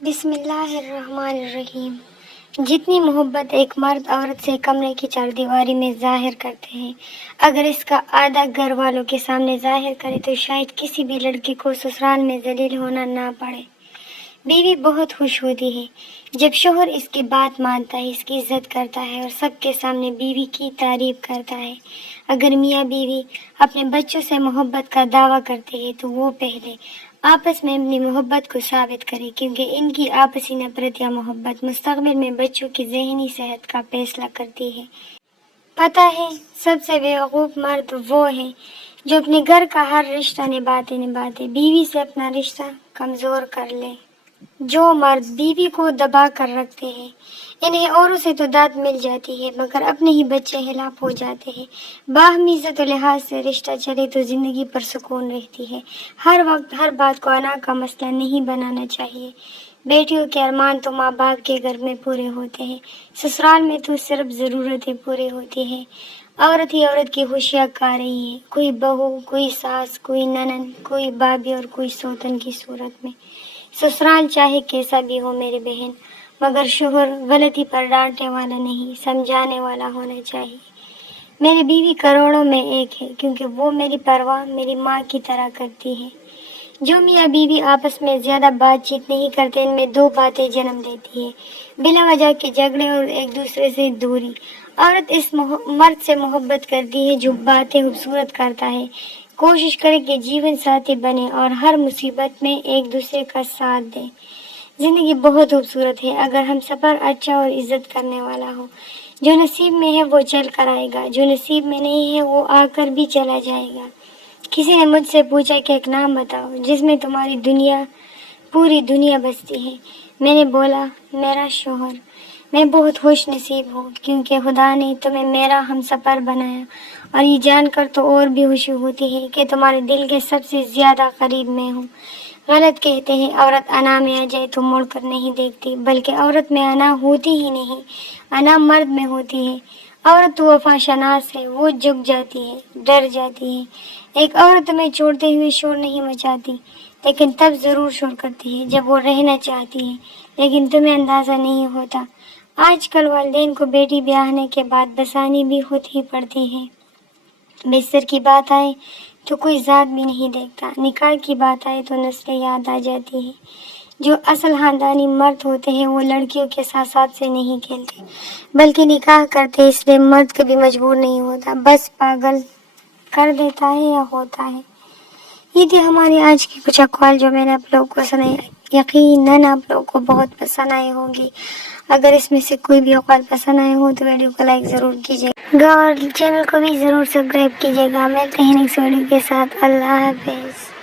بسم اللہ الرحمن الرحیم۔ جتنی محبت ایک مرد عورت سے کمرے کی چار دیواری میں ظاہر کرتے ہیں، اگر اس کا آدھا گھر والوں کے سامنے ظاہر کرے تو شاید کسی بھی لڑکی کو سسرال میں ذلیل ہونا نہ پڑے۔ بیوی بہت خوش ہوتی ہے جب شوہر اس کی بات مانتا ہے، اس کی عزت کرتا ہے اور سب کے سامنے بیوی کی تعریف کرتا ہے۔ اگر میاں بیوی اپنے بچوں سے محبت کا دعویٰ کرتے ہیں تو وہ پہلے آپس میں اپنی محبت کو ثابت کرے، کیونکہ ان کی آپسی نفرت یا محبت مستقبل میں بچوں کی ذہنی صحت کا فیصلہ کرتی ہے۔ پتہ ہے سب سے بیوقوف مرد وہ ہے جو اپنے گھر کا ہر رشتہ نبھاتے بیوی سے اپنا رشتہ کمزور کر لے۔ جو مرد بیوی کو دبا کر رکھتے ہیں، انہیں اوروں سے تو داد مل جاتی ہے مگر اپنے ہی بچے ہلاک ہو جاتے ہیں۔ باہمی عزت و لحاظ سے رشتہ چلے تو زندگی پر سکون رہتی ہے۔ ہر وقت ہر بات کو انا کا مسئلہ نہیں بنانا چاہیے۔ بیٹیوں کے ارمان تو ماں باپ کے گھر میں پورے ہوتے ہیں، سسرال میں تو صرف ضرورتیں پوری ہوتی ہیں۔ عورت ہی عورت کی خوشیاں کھا رہی ہے، کوئی بہو، کوئی ساس، کوئی ننند، کوئی بھابھی اور کوئی سوتن کی صورت میں۔ سسرال چاہے کیسا بھی ہو میری بہن، مگر شوہر غلطی پر ڈانٹنے والا نہیں، سمجھانے والا ہونا چاہیے۔ میری بیوی کروڑوں میں ایک ہے کیونکہ وہ میری پرواہ میری ماں کی طرح کرتی ہے۔ جو میاں بیوی آپس میں زیادہ بات چیت نہیں کرتے، ان میں دو باتیں جنم دیتی ہے، بلا وجہ کے جھگڑے اور ایک دوسرے سے دوری۔ عورت اس مرد سے محبت کرتی ہے جو باتیں خوبصورت کرتا ہے، کوشش کرے کہ جیون ساتھی بنے اور ہر مصیبت میں ایک دوسرے کا ساتھ دے۔ زندگی بہت خوبصورت ہے اگر ہم سفر اچھا اور عزت کرنے والا ہو۔ جو نصیب میں ہے وہ چل کر آئے گا، جو نصیب میں نہیں ہے وہ آ کر بھی چلا جائے گا۔ کسی نے مجھ سے پوچھا کہ ایک نام بتاؤ جس میں تمہاری پوری دنیا بستی ہے۔ میں نے بولا میرا شوہر۔ میں بہت خوش نصیب ہوں کیونکہ خدا نے تمہیں میرا ہم سفر بنایا، اور یہ جان کر تو اور بھی خوشی ہوتی ہے کہ تمہارے دل کے سب سے زیادہ قریب میں ہوں۔ غلط کہتے ہیں عورت انا میں آ جائے تو مڑ کر نہیں دیکھتی، بلکہ عورت میں انا ہوتی ہی نہیں، انا مرد میں ہوتی ہے۔ عورت تو وفا شناس ہے، وہ جھک جاتی ہے، ڈر جاتی ہے۔ ایک عورت تمہیں چھوڑتے ہوئے شور نہیں مچاتی، لیکن تب ضرور شور کرتی ہے جب وہ رہنا چاہتی ہے، لیکن تمہیں اندازہ نہیں ہوتا۔ آج کل والدین کو بیٹی بیاہنے کے بعد بسانی بھی خود ہی پڑتی ہے۔ بستر کی بات آئے تو کوئی ذات بھی نہیں دیکھتا، نکاح کی بات آئے تو نسلیں یاد آ جاتی ہے۔ جو اصل خاندانی مرد ہوتے ہیں وہ لڑکیوں کے ساتھ سے نہیں کھیلتے بلکہ نکاح کرتے، اس لیے مرد کبھی مجبور نہیں ہوتا، بس پاگل کر دیتا ہے یا ہوتا ہے۔ یہ تھی ہماری آج کی کچھ اقوال جو میں نے آپ لوگوں کو سنائے، یقیناً آپ لوگوں کو بہت پسند آئے ہوں گی۔ اگر اس میں سے کوئی بھی اقوال پسند آئے ہوں تو ویڈیو کو لائک ضرور کیجیے گا اور چینل کو بھی ضرور سبسکرائب کیجیے گا۔ ملتے ہیں نیکسٹ ویڈیو کے ساتھ۔ اللہ حافظ۔